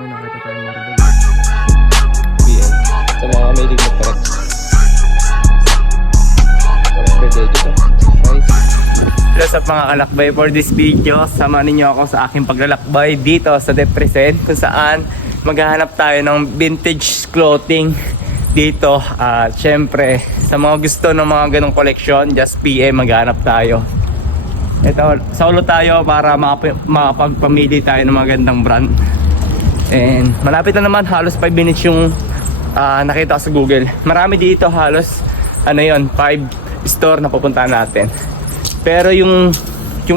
may nakita tayong marble. BM. Sa mga may ligmat pa rin. What's up mga kalakbay, for this video samahan ninyo ako sa aking paglalakbay dito sa Depresent, kung saan maghahanap tayo ng vintage clothing dito. At syempre sa mga gusto ng mga ganong collection, just PM, maghahanap tayo. Ito, solo tayo para makapagpamili tayo ng mga gandang brand. And malapit na naman, halos 5 minutes yung nakita ko sa Google. Marami dito, halos 5 store na pupuntahan natin. Pero yung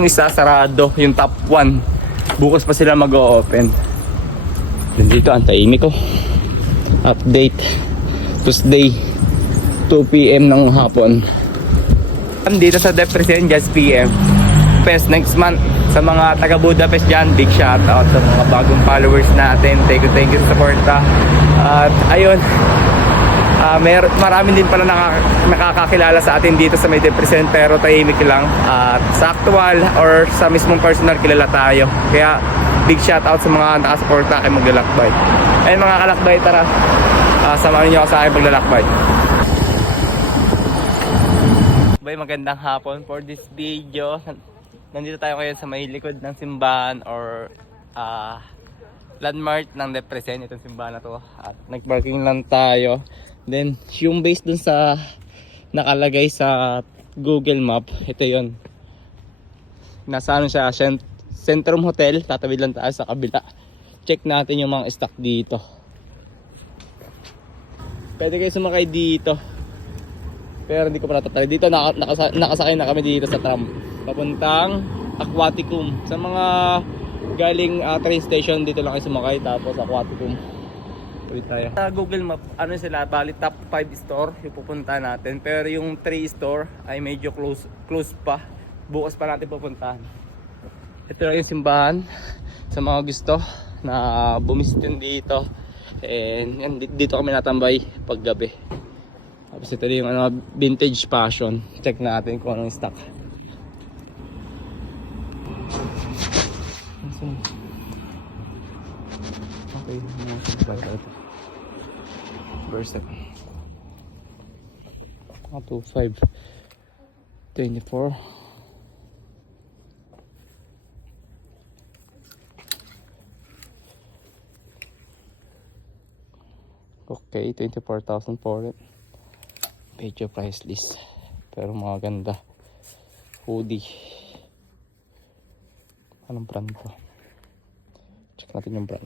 isa sarado, yung top 1. Bukas pa sila mag-o-open. Dito ang tahimik ko. Update Tuesday 2 PM ng hapon. Dito sa Depresent, just PM. Fest next month. Sa mga taga Budapest dyan, big shout out sa mga bagong followers natin. Thank you sa suporta. At ayun, marami din pala nakakakilala sa atin dito sa may Depresent, pero tahimik lang. At sa actual or sa mismong personal, kilala tayo. Kaya big shout out sa mga nakasuporta kay maglalakbay. Ayun mga kalakbay, tara, samahan niyo ako sa aking paglalakbay. Magandang hapon. For this video, nandito tayo ngayon sa may likod ng simbahan or landmark ng Depresent. Itong simbahan na to. At nag-parking lang tayo. Then yung base dun sa nakalagay sa Google Map, ito yon. Nasa ano siya, Centrum Hotel. Tatawid lang tayo sa kabila. Check natin yung mga stock dito. Pwede kayo sumakay dito, pero hindi ko pa natatali. Dito nakasakay na kami dito sa tram papuntang Aquaticum. Sa mga galing train station, dito lang kayo sumakay, tapos Aquaticum ulit tayo. Sa Google Map, ano sila, bali top 5 store yung pupuntahan natin, pero yung 3 store ay medyo close pa. Bukas pa natin pupuntahan. Ito lang yung simbahan sa mga gusto na bumistin dito. And yan, dito kami natambay pag gabi. Tapos ito yung vintage fashion. Check natin kung anong stock. Okay, Verset 25 24. Okay, 24,000 for it. Medyo price list, pero mga ganda. Hoodie. Anong brand to? Check natin yung brand.